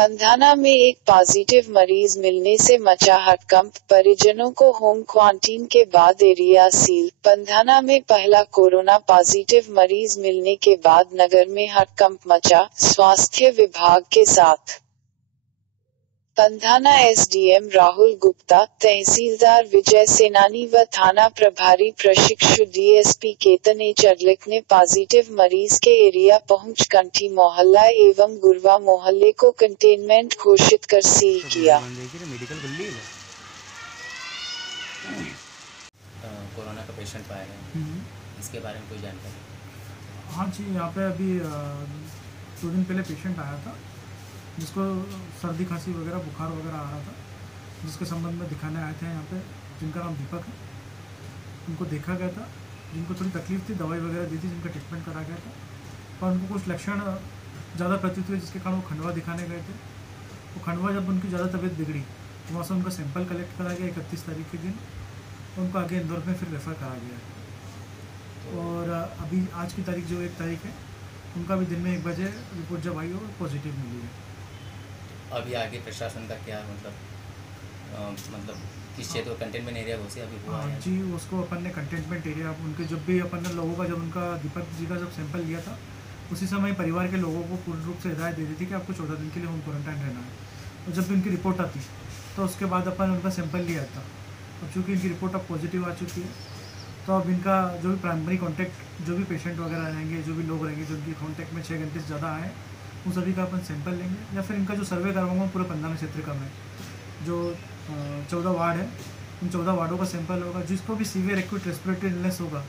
पंधाना में एक पॉजिटिव मरीज मिलने से मचा हड़कंप, परिजनों को होम क्वारंटीन के बाद एरिया सील। पंधाना में पहला कोरोना पॉजिटिव मरीज मिलने के बाद नगर में हड़कंप मचा, स्वास्थ्य विभाग के साथ पंधाना एसडीएम राहुल गुप्ता, तहसीलदार विजय सेनानी व थाना प्रभारी प्रशिक्षु डीएसपी केतन चरलिक ने पॉजिटिव मरीज के एरिया पहुंच कंठी मोहल्ला एवं गुरवा मोहल्ले को कंटेनमेंट घोषित कर सील किया। कोरोना का पेशेंट पाया गया, इसके बारे में कोई जानकारी? हाँ जी, यहाँ पे अभी 2 दिन पहले पेशेंट आया था जिसको सर्दी खांसी वगैरह बुखार वगैरह आ रहा था, जिसके संबंध में दिखाने आए थे यहाँ पे, जिनका नाम दीपक है। उनको देखा गया था, जिनको थोड़ी तकलीफ थी, दवाई वगैरह दी थी, जिनका ट्रीटमेंट करा गया था, पर उनको कुछ लक्षण ज़्यादा प्रतीत हुए जिसके कारण वो खंडवा दिखाने गए थे। वो खंडवा जब उनकी ज़्यादा तबीयत बिगड़ी तो वहाँ से उनका सैंपल कलेक्ट करा गया 31 तारीख के दिन, तो उनको आगे इंदौर में फिर रेफ़र करा गया। और अभी आज की तारीख जो 1 तारीख है, उनका भी दिन में 1 बजे रिपोर्ट जब आई हो पॉजिटिव मिली है। अभी आगे प्रशासन का क्या मतलब किस क्षेत्र कंटेनमेंट एरिया घोषित अभी हुआ है? जी, उसको अपन ने कंटेनमेंट एरिया, उनके जब भी अपन ने लोगों का, जब उनका दीपक जी का जब सैंपल लिया था, उसी समय परिवार के लोगों को पूर्ण रूप से हिदायत दे दी थी कि आपको 14 दिन के लिए होम क्वारंटाइन रहना है। और जब भी उनकी रिपोर्ट आती तो उसके बाद अपन उनका सैंपल लिया था। अब चूँकि इनकी रिपोर्ट अब पॉजिटिव आ चुकी है, तो अब इनका जो भी प्राइमरी कॉन्टैक्ट, जो भी पेशेंट वगैरह रहेंगे, जो भी लोग रहेंगे जो उनकी कॉन्टैक्ट में 6 घंटे से ज़्यादा आए, उन सभी का अपन सैंपल लेंगे, या फिर इनका जो सर्वे करवाऊंगा पूरे पंधाना क्षेत्र का मैं, जो 14 वार्ड है, उन 14 वार्डों का सैंपल होगा। जिसको भी सीवियर एक्यूट रेस्पिरेटरी इलनेस होगा,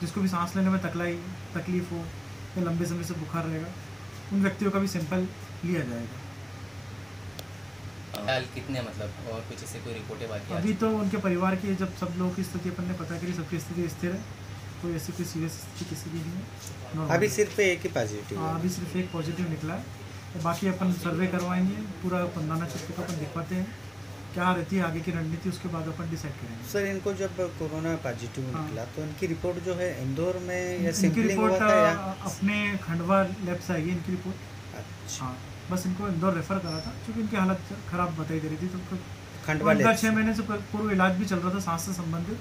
जिसको भी सांस लेने में तकलीफ हो या लंबे समय से बुखार रहेगा, उन व्यक्तियों का भी सैंपल लिया जाएगा। हाल कितने मतलब और कुछ ऐसे कोई रिपोर्टें बाकी? अभी तो उनके परिवार की, जब सब लोगों की स्थिति अपन ने पता करी, सबकी स्थिति स्थिर है, कोई ऐसी कोई सीरियस स्थिति किसी की नहीं है। अभी सिर्फ एक ही पॉजिटिव? हाँ, अभी सिर्फ एक पॉजिटिव निकला है। बाकी अपन सर्वे करवाएंगे, पूरा पंधाना क्षेत्र का अपन दिखवाते हैं क्या रहती है आगे की रणनीति, उसके बाद अपन डिसाइड करेंगे। सर, इनको जब कोरोना पॉजिटिव निकला तो इनकी रिपोर्ट जो है इंदौर में या इनकी सैंपलिंग हुआ था या अपने खंडवा लैब से आई है इनकी रिपोर्ट। अच्छा, हाँ, बस इनको इंदौर रेफर करा था क्योंकि इनकी हालत ख़राब बताई दे रही थी। तो खंडवा लैब 6 महीने से पूर्व इलाज भी चल रहा था सांस से संबंधित।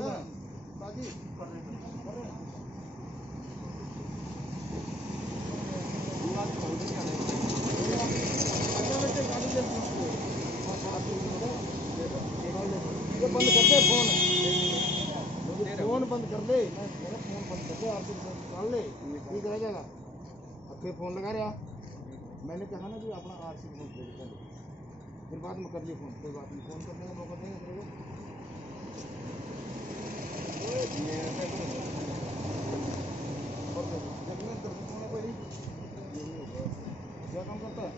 बंद कर दे फोन बंद कर दे, फोन बंद कर दे, आपसे निकाल ले, ठीक रह जाएगा। अब फिर फोन लगा रहा, मैंने कहा ना कि अपना आरसी फोन कर ले, फिर बाद में कर लिए फोन, कोई बात नहीं, फोन करने का मौका देंगे तेरे को। क्या काम करता है?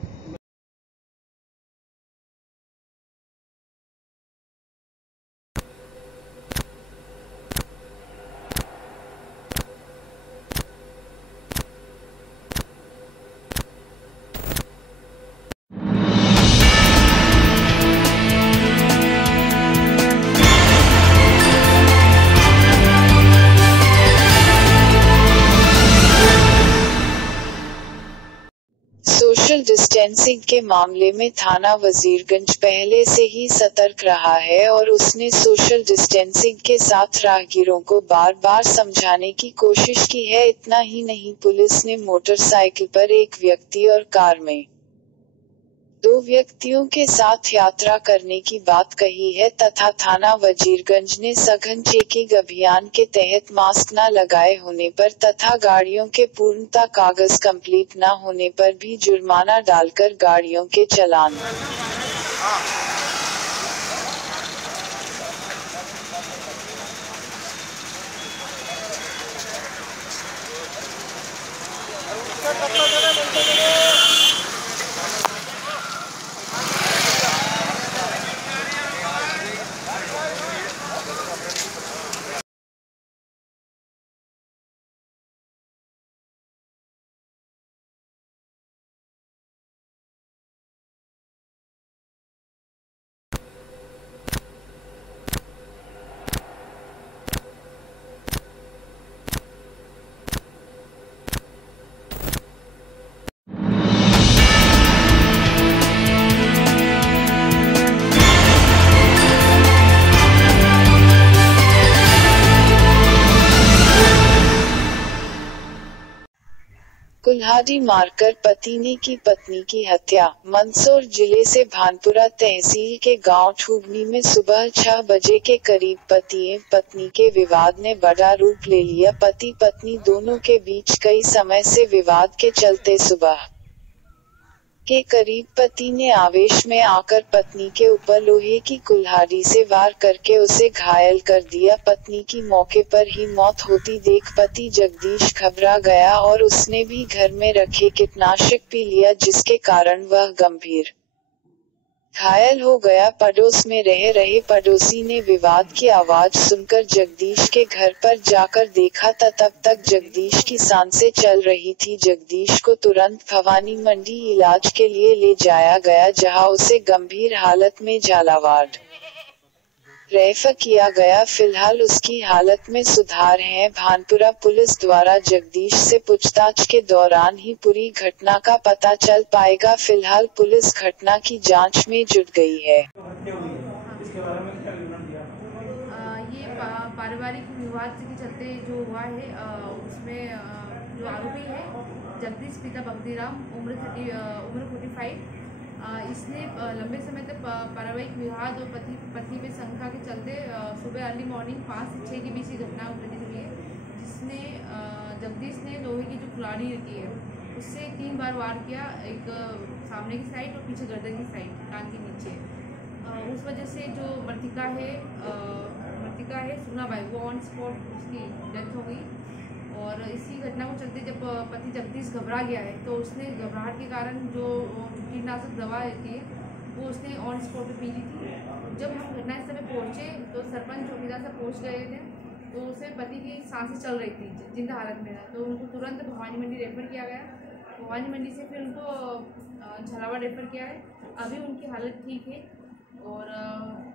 सोशल डिस्टेंसिंग के मामले में थाना वजीरगंज पहले से ही सतर्क रहा है और उसने सोशल डिस्टेंसिंग के साथ राहगीरों को बार बार समझाने की कोशिश की है। इतना ही नहीं, पुलिस ने मोटरसाइकिल पर एक व्यक्ति और कार में 2 व्यक्तियों के साथ यात्रा करने की बात कही है तथा थाना वजीरगंज ने सघन चेकिंग अभियान के तहत मास्क न लगाए होने पर तथा गाड़ियों के पूर्णतः कागज कंप्लीट न होने पर भी जुर्माना डालकर गाड़ियों के चालान कुल्हाड़ी मारकर पति ने की पत्नी की हत्या। मंदसौर जिले से भानपुरा तहसील के गांव ठूबनी में सुबह 6 बजे के करीब पति पत्नी के विवाद ने बड़ा रूप ले लिया। पति पत्नी दोनों के बीच कई समय से विवाद के चलते सुबह के करीब पति ने आवेश में आकर पत्नी के ऊपर लोहे की कुल्हाड़ी से वार करके उसे घायल कर दिया। पत्नी की मौके पर ही मौत होती देख पति जगदीश घबरा गया और उसने भी घर में रखे कीटनाशक पी लिया, जिसके कारण वह गंभीर घायल हो गया। पड़ोस में रह रहे पड़ोसी ने विवाद की आवाज सुनकर जगदीश के घर पर जाकर देखा तब तक जगदीश की सांसें चल रही थी। जगदीश को तुरंत भवानी मंडी इलाज के लिए ले जाया गया, जहां उसे गंभीर हालत में झालावाड़ रेफर किया गया। फिलहाल उसकी हालत में सुधार है। भानपुरा पुलिस द्वारा जगदीश से पूछताछ के दौरान ही पूरी घटना का पता चल पाएगा। फिलहाल पुलिस घटना की जांच में जुट गई है। ये पारिवारिक विवाद के चलते जो हुआ है, उसमें जो आरोपी है जगदीश पिता बख्तीराम उम्र 45, इसने लंबे समय तक पारिवारिक विवाद और पति पत्नी में शंका के चलते सुबह अर्ली मॉर्निंग 5 से 6 के बीच की घटना घटित हुई है, जिसमें जगदीश ने लोहे की जो कुल्हाड़ी रहती है उससे 3 बार वार किया, एक सामने की साइड और पीछे गर्दन की साइड कान के नीचे। उस वजह से जो मृतिका है सुनाबाई, वो ऑन स्पॉट उसकी डेथ हो गई। और इसी घटना को चलते जब पति जगदीश घबरा गया है तो उसने घबराहट के कारण जो कीटनाशक दवा रहती है वो उसने ऑन स्पॉट पे पी ली थी। जब हम घटनास्थल पे पहुंचे तो सरपंच चौकीदार से पहुंच गए थे, तो उसे पति की सांसें चल रही थी, जिंदा हालत में था, तो उनको तुरंत भवानी मंडी रेफर किया गया। भवानी मंडी से फिर उनको झालावाड़ रेफर किया है। अभी उनकी हालत ठीक है और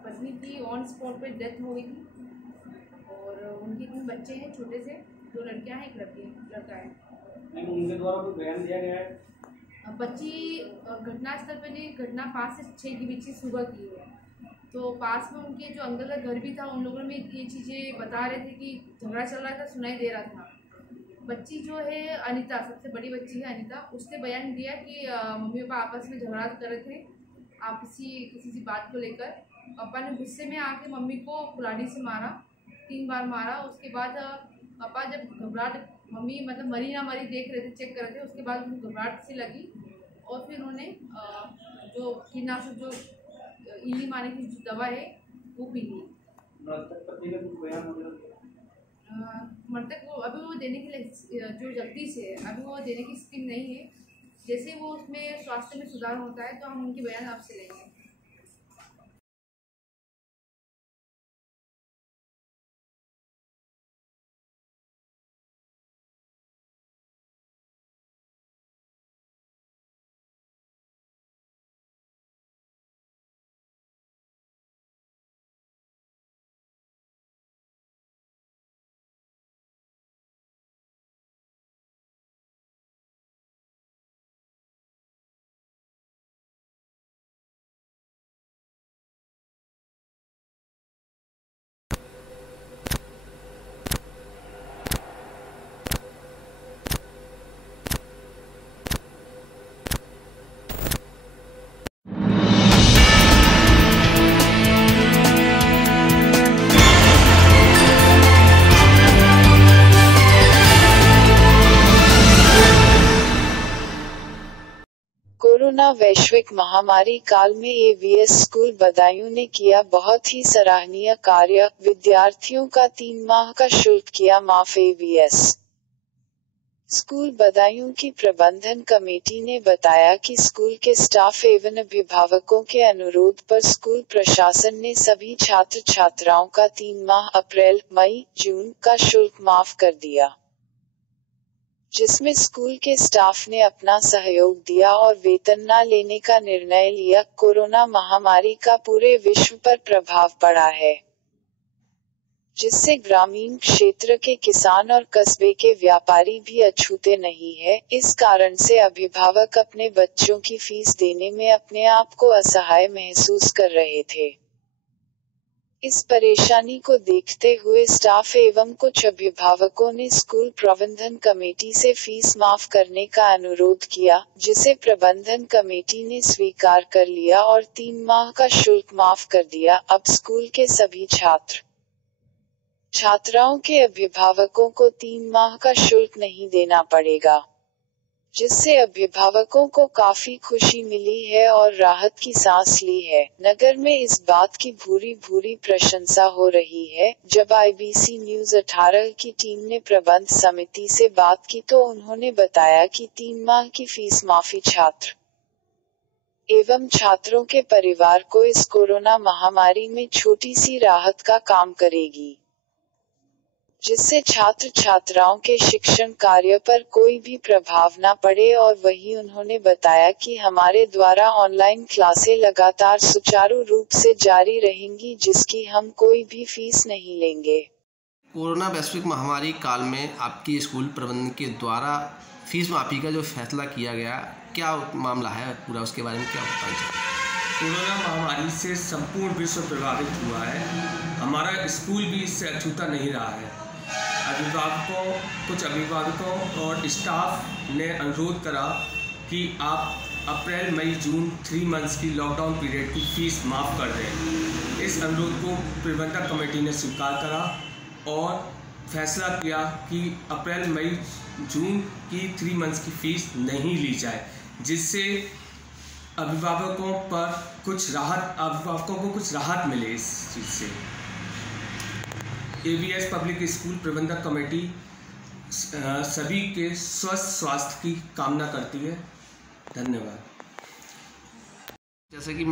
पत्नी की ऑन स्पॉट पे डेथ हो गई थी और उनके 3 बच्चे हैं छोटे से, 2 लड़कियां हैं, एक लड़का है। उनके द्वारा कोई बयान दिया गया है? बच्ची घटनास्थल पर घटना 5 से 6 के बीच की सुबह की है। तो पास में उनके जो अंकल का घर भी था, उन लोगों में ये चीज़ें बता रहे थे कि झगड़ा चल रहा था, सुनाई दे रहा था। बच्ची जो है अनीता, सबसे बड़ी बच्ची है अनीता, उसने बयान दिया कि मम्मी पापा आपस में झगड़ा कर रहे थे किसी सी बात को लेकर। पापा ने गुस्से में आके मम्मी को कुल्हाड़ी से मारा, 3 बार मारा। उसके बाद पापा जब घबराहट, मम्मी मतलब मरी ना मरी देख रहे थे, चेक कर रहे थे, उसके बाद उनको घबराहट सी लगी और फिर उन्होंने जो कीटनाशक जो इली मारने की जो दवा है वो पी ली। मृतक को अभी वो देने के लिए जो जल्दी से अभी वो देने की स्कीम नहीं है। जैसे वो उसमें स्वास्थ्य में सुधार होता है तो हम उनके बयान आपसे लेंगे। कोरोना वैश्विक महामारी काल में एवीएस स्कूल बदायूं ने किया बहुत ही सराहनीय कार्य। विद्यार्थियों का 3 माह का शुल्क किया माफ। एवीएस स्कूल बदायूं की प्रबंधन कमेटी ने बताया कि स्कूल के स्टाफ एवं अभिभावकों के अनुरोध पर स्कूल प्रशासन ने सभी छात्र छात्राओं का 3 माह अप्रैल, मई, जून का शुल्क माफ कर दिया, जिसमें स्कूल के स्टाफ ने अपना सहयोग दिया और वेतन न लेने का निर्णय लिया। कोरोना महामारी का पूरे विश्व पर प्रभाव पड़ा है, जिससे ग्रामीण क्षेत्र के किसान और कस्बे के व्यापारी भी अछूते नहीं है। इस कारण से अभिभावक अपने बच्चों की फीस देने में अपने आप को असहाय महसूस कर रहे थे। इस परेशानी को देखते हुए स्टाफ एवं कुछ अभिभावकों ने स्कूल प्रबंधन कमेटी से फीस माफ करने का अनुरोध किया, जिसे प्रबंधन कमेटी ने स्वीकार कर लिया और 3 माह का शुल्क माफ कर दिया। अब स्कूल के सभी छात्र छात्राओं के अभिभावकों को 3 माह का शुल्क नहीं देना पड़ेगा, जिससे अभिभावकों को काफी खुशी मिली है और राहत की सांस ली है। नगर में इस बात की भूरी प्रशंसा हो रही है। जब IBC न्यूज 18 की टीम ने प्रबंध समिति से बात की तो उन्होंने बताया कि 3 माह की फीस माफी छात्र एवं छात्रों के परिवार को इस कोरोना महामारी में छोटी सी राहत का काम करेगी, जिससे छात्र छात्राओं के शिक्षण कार्य पर कोई भी प्रभाव न पड़े। और वहीं उन्होंने बताया कि हमारे द्वारा ऑनलाइन क्लासें लगातार सुचारू रूप से जारी रहेंगी, जिसकी हम कोई भी फीस नहीं लेंगे। कोरोना वैश्विक महामारी काल में आपकी स्कूल प्रबंधन के द्वारा फीस माफी का जो फैसला किया गया, क्या मामला है पूरा, उसके बारे में क्या बताना चाहिए? कोरोना महामारी से संपूर्ण विश्व प्रभावित हुआ है। हमारा स्कूल भी इससे अछूता नहीं रहा है। कुछ अभिभावकों और स्टाफ ने अनुरोध करा कि आप अप्रैल, मई, जून 3 मंथ्स की लॉकडाउन पीरियड की फ़ीस माफ़ कर दें। इस अनुरोध को प्रबंधक कमेटी ने स्वीकार करा और फैसला किया कि अप्रैल, मई, जून की 3 मंथ्स की फ़ीस नहीं ली जाए, जिससे अभिभावकों को कुछ राहत मिले इस चीज़ से। AVS पब्लिक स्कूल प्रबंधक कमेटी सभी के स्वस्थ स्वास्थ्य की कामना करती है। धन्यवाद। जैसे कि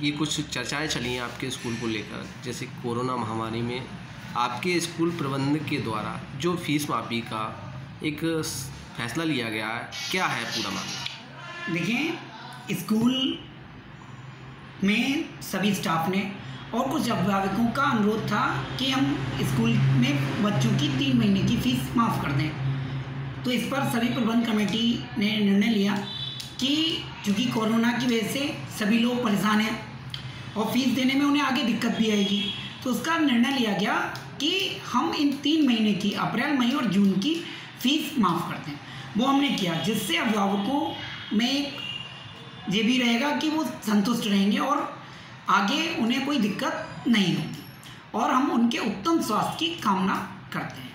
ये कुछ चर्चाएं चली हैं आपके स्कूल को लेकर, जैसे कोरोना महामारी में आपके स्कूल प्रबंधन के द्वारा जो फीस माफी का एक फैसला लिया गया है, क्या है पूरा मामला? देखिए, स्कूल में सभी स्टाफ ने और कुछ अभिभावकों का अनुरोध था कि हम स्कूल में बच्चों की 3 महीने की फ़ीस माफ़ कर दें। तो इस पर सभी प्रबंध कमेटी ने निर्णय लिया कि चूँकि कोरोना की वजह से सभी लोग परेशान हैं और फीस देने में उन्हें आगे दिक्कत भी आएगी। तो उसका निर्णय लिया गया कि हम इन 3 महीने की अप्रैल, मई और जून की फ़ीस माफ़ करते हैं। वो हमने किया, जिससे अभिभावकों में ये भी रहेगा कि वो संतुष्ट रहेंगे और आगे उन्हें कोई दिक्कत नहीं होगी, और हम उनके उत्तम स्वास्थ्य की कामना करते हैं।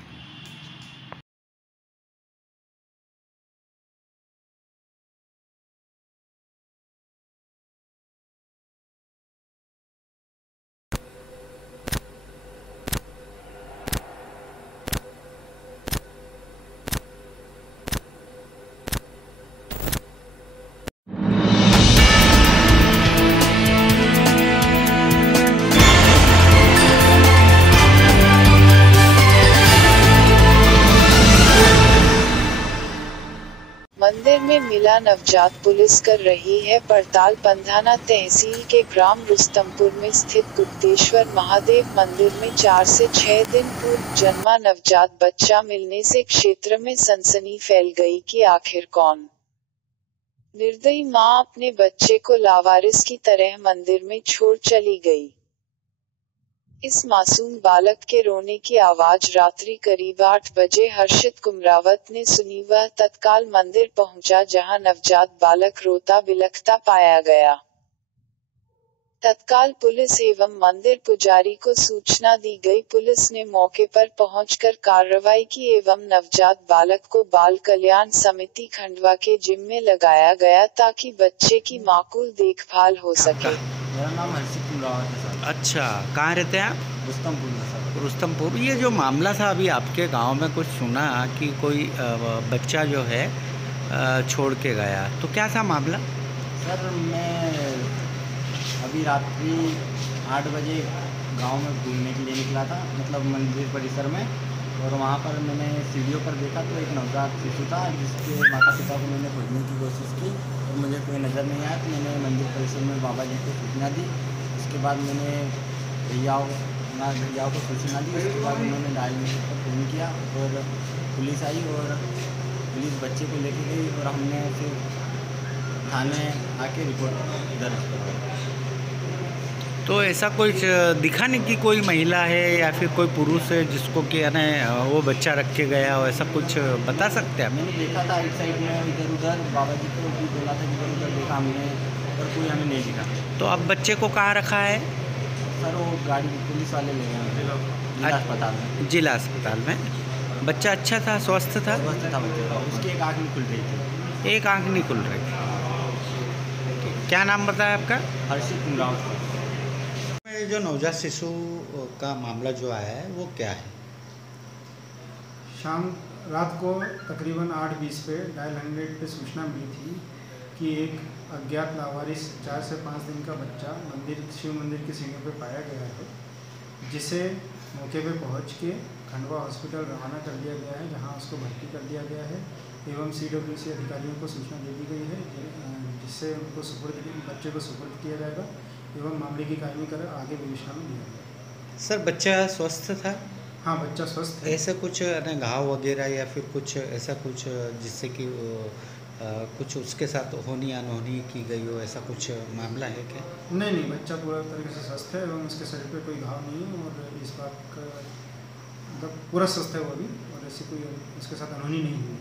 मंदिर में मिला नवजात। पुलिस कर रही है पड़ताल। पंधाना तहसील के ग्राम रुस्तमपुर में स्थित गुप्तेश्वर महादेव मंदिर में 4 से 6 दिन पूर्व जन्मा नवजात बच्चा मिलने से क्षेत्र में सनसनी फैल गई कि आखिर कौन निर्दयी मां अपने बच्चे को लावारिस की तरह मंदिर में छोड़ चली गई। इस मासूम बालक के रोने की आवाज रात्रि करीब 8 बजे हर्षित कुमरावत ने सुनी। वह तत्काल मंदिर पहुंचा, जहां नवजात बालक रोता बिलखता पाया गया। तत्काल पुलिस एवं मंदिर पुजारी को सूचना दी गई। पुलिस ने मौके पर पहुंचकर कार्रवाई की एवं नवजात बालक को बाल कल्याण समिति खंडवा के जिम्मे लगाया गया, ताकि बच्चे की माकूल देखभाल हो सके। मेरा नाम हर्षित कुमरावत है सर। अच्छा, कहाँ रहते हैं आप? रुस्तमपुर में सर। रुस्तमपुर। ये जो मामला था अभी आपके गांव में, कुछ सुना कि कोई बच्चा जो है छोड़ के गया, तो क्या था मामला? सर मैं अभी रात्रि 8 बजे गांव में घूमने के लिए निकला था, मतलब मंदिर परिसर में, और वहां पर मैंने सीढ़ियों पर देखा तो एक नवजात शिशु था, जिसके माता पिता को मैंने खोजने की कोशिश की और मुझे कोई नज़र नहीं आया। तो मैंने मंदिर परिसर में बाबा जी को सूचना दी। उसके बाद मैंने भैयाओं को सूचना दी। उसके बाद उन्होंने डायल नंबर पर फ़ोन किया और पुलिस आई और पुलिस बच्चे को लेके गई और हमने फिर थाने आके रिपोर्ट दर्ज करवाई। तो ऐसा कुछ दिखा नहीं कि कोई महिला है या फिर कोई पुरुष है जिसको कि यानी वो बच्चा रख के गया हो, ऐसा कुछ बता सकते हैं? मैंने देखा था एक साइड में इधर उधर, बाबा जी को भी बोला था इधर उधर देखा हमने, पर कोई हमें नहीं दिखा। तो अब बच्चे को कहाँ रखा है? सर वो गाड़ी पुलिस वाले ले गए जिला अस्पताल में। जिला अस्पताल में। बच्चा अच्छा था, स्वस्थ था? स्वस्थ था बच्चे का। उसकी एक आँख नहीं खुल रही थी। एक आँख नहीं खुल रही थी। क्या नाम बताया आपका? हर्षित कुमरावत। जो नवजात शिशु का मामला जो आया है वो क्या है? रात को तकरीबन 8:20 पे डायल 100 पे सूचना मिली थी कि एक अज्ञात लावारिस 4 से 5 दिन का बच्चा शिव मंदिर की सीढ़ियों पे पाया गया है, जिसे मौके पे पहुंच के खंडवा हॉस्पिटल रवाना कर दिया गया है, जहां उसको भर्ती कर दिया गया है एवं CWC अधिकारियों को सूचना दे दी गई है, जिससे उनको बच्चे को सुपुर्द किया जाएगा एवं मामले की कार्रवाई कर आगे विवेचना में दिया जाएगा। सर बच्चा स्वस्थ था? हाँ, बच्चा स्वस्थ है। ऐसे कुछ घाव वगैरह या फिर कुछ ऐसा कुछ जिससे कि कुछ उसके साथ होनी अनहोनी की गई हो, ऐसा कुछ मामला है क्या? नहीं, बच्चा पूरा तरीके से स्वस्थ है एवं उसके शरीर पे कोई घाव नहीं है और इस बात का मतलब पूरा स्वस्थ है वो भी, और ऐसी कोई उसके साथ अनहोनी नहीं हुई।